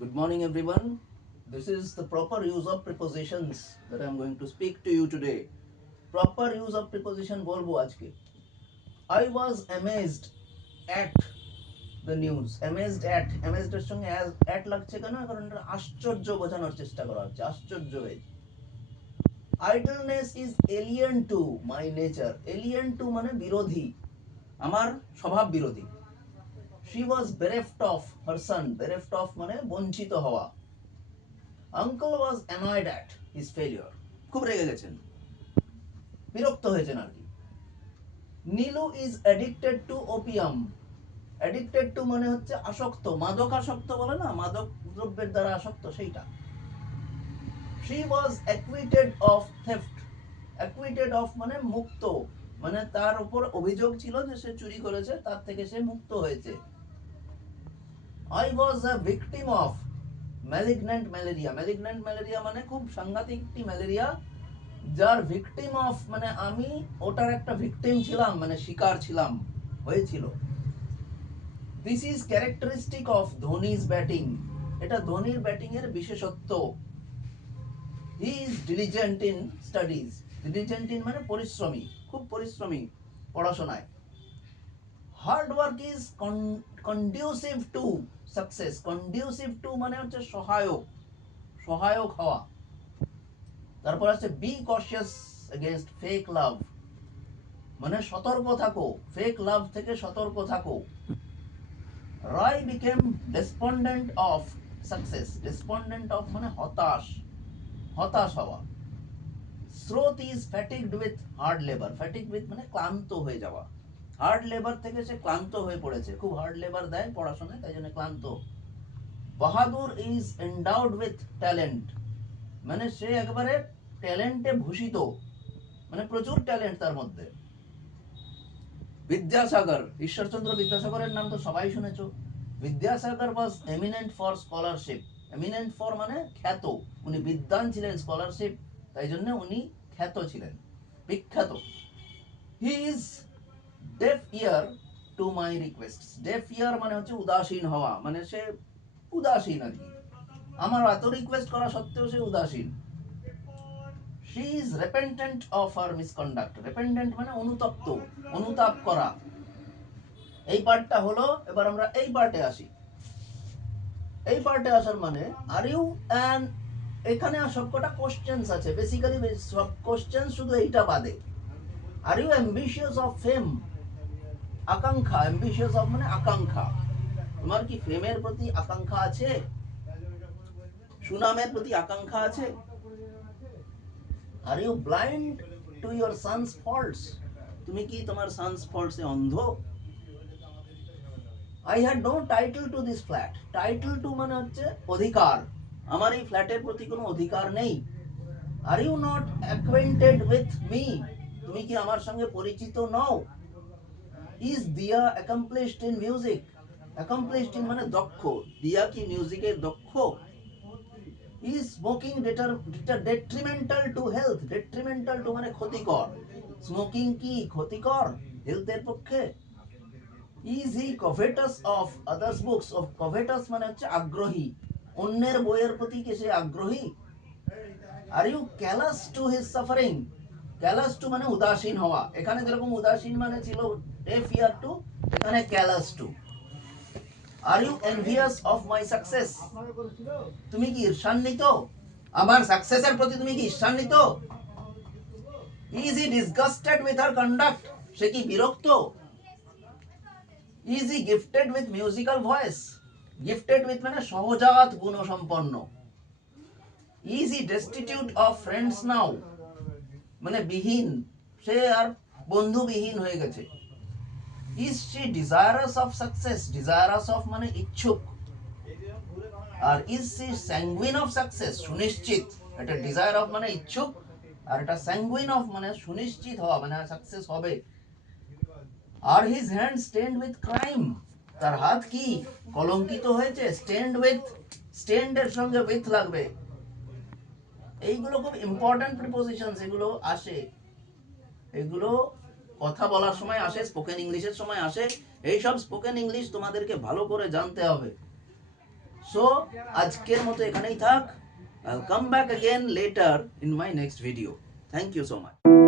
Good morning, everyone. This is the proper use of prepositions that I am going to speak to you today. Proper use of preposition বলবো আজকে। I was amazed at the news. Amazed এর সঙ্গে at লাগছে কেন? কারণ এটা আশ্চর্য বোঝানোর চেষ্টা করা হচ্ছে। আশ্চর্য হয়েছে। Idleness is alien to my nature. Alien to মানে বিরোধী। আমার স্বভাব বিরোধী। She was bereft of her son. Bereft of মানে বঞ্চিত হওয়া। Uncle was annoyed at his failure. খুব রেগে গেছেন, বিরক্ত হয়েছেন আর কি। Nilu is addicted to opium. Addicted to মানে হচ্ছে আসক্ত, মাদক আসক্ত বলে না, মাদক দ্রব্যের দ্বারা আসক্ত সেইটা। She was acquitted of theft. Acquitted of মানে মুক্ত, মানে তার উপর অভিযোগ ছিল যে সে চুরি করেছে, তার থেকে সে মুক্ত হয়েছে। I was a victim of malignant malaria. Malignant malaria মানে খুব সাংঘাতিক একটি ম্যালেরিয়া, যার ভিকটিম অফ মানে আমি ওটার একটা ভিকটিম ছিলাম, মানে শিকার ছিলাম, হয়েছিল। This is characteristic of Dhoni's batting. এটা ধোনির ব্যাটিং এর বিশেষত্ব। He is diligent in studies. Diligent in মানে পরিশ্রমী, খুব পরিশ্রমী পড়াশোনায়। Hard work is conducive to success. Conducive to মানে হচ্ছে সহায়ক, সহায়ক হওয়া। তারপর আছে be cautious against fake love, মানে সতর্ক থাকো, ফেক লাভ থেকে সতর্ক থাকো। Roy became despondent of success. Despondent of মানে হতাশ, হতাশ হওয়া। Srot is fatigued with hard labour. Fatigued with মানে ক্লান্ত হয়ে যাওয়া। হার্ড লেবার থেকে সে ক্লান্ত হয়ে পড়েছে, খুব হার্ড লেবার দেয় পড়াশোনায়, তাই জন্য ক্লান্ত। বাহাদুর ইজ এন্ডাউড উইথ ট্যালেন্ট, মানে সে একবারে ট্যালেন্টে ভূষিত, মানে প্রচুর ট্যালেন্ট তার মধ্যে। বিদ্যাসাগর, ঈশ্বরচন্দ্র বিদ্যাসাগরের নাম তো সবাই শুনেছো। Vidyasagar was eminent for scholarship. Eminent for মানে খ্যাত, উনি বিদ্বান ছিলেন, স্কলারশিপ তাই জন্য উনি খ্যাত ছিলেন, বিখ্যাত। He is deaf ear to my request. Deaf ear মানে হচ্ছে উদাসীন হওয়া, মানে সে উদাসীন আর কি, আমার এত রিকোয়েস্ট করা সত্ত্বেও সে উদাসীন। She is repentant of her misconduct. Repentant মানে অনুতপ্ত, অনুতাপ করা। এই পার্টটা হলো, এবার আমরা এই পার্টে আসি। এই পার্টে আসার মানে আর ইউ অ্যান, এখানে সবকটা কোশ্চেন্স আছে, বেসিক্যালি সব কোশ্চেন শুধু এইটা বাদে। Are you ambitious of fame. আকাঙ্ক্ষা, অ্যাম্বিশিয়াস অফ মানে আকাঙ্ক্ষা। তোমার কি ফেমের প্রতি আকাঙ্ক্ষা আছে? সুনামের প্রতি আকাঙ্ক্ষা আছে? Are you blind to your son's faults. তুমি কি তোমার সানস ফল্টসে অন্ধ? I had no title to this flat. Title to মানে হচ্ছে অধিকার, আমার এই ফ্ল্যাটের প্রতি কোনো অধিকার নেই। Are you not acquainted with me? তুমি কি আমার সঙ্গে পরিচিত নও? Is Dia accomplished in music? Accomplished in মানে দক্ষ, দিয়া কি মিউজিকে দক্ষ? Is smoking detrimental to health? Detrimental to মানে ক্ষতিকর। স্মোকিং কি ক্ষতিকর হেলথের পক্ষে? Is he covetous of others books? Of covetous মানে হচ্ছে আগ্রহী, অন্যের বইয়ের প্রতি কি সে আগ্রহী? Are you callous to his suffering? Callous to মানে উদাসীন হওয়া, এখানে যেরকম উদাসীন মানে ছিল deaf ear to, এখানে callous to। Are you envious of my success? তুমি কি ঈর্ষান্বিত আমার সাকসেসের প্রতি? তুমি কি ঈর্ষান্বিত? Is he disgusted with her conduct? সে কি বিরক্ত? Is he gifted with musical voice? Gifted with মানে সহজাত গুণসম্পন্ন। Is he destitute of friends now? মানে বিহীন, সে আর বন্ধুবিহীন হয়ে গেছে। Is she desirous of success? Desirous of মানে ইচ্ছুক। আর is she sanguine of success? সুনিশ্চিত। এটা desire of মানে ইচ্ছুক, আর এটা sanguine of মানে সুনিশ্চিত হওয়া, মানে সাকসেস হবে। Are his hands stained with crime? তার হাত কি কলঙ্কিত হয়েছে? stained with, stained এর সঙ্গে with লাগবে। এইগুলো খুব ইম্পর্টেন্ট প্রিপোজিশনস, এগুলো আসে, এগুলো কথা বলার সময় আসে, স্পোকেন ইংলিশের সময় আসে। এই সব স্পোকেন ইংলিশ তোমাদেরকে ভালো করে জানতে হবে। সো আজকের মতো এখানেই থাক। I'll come back again later in my next video. Thank you so much.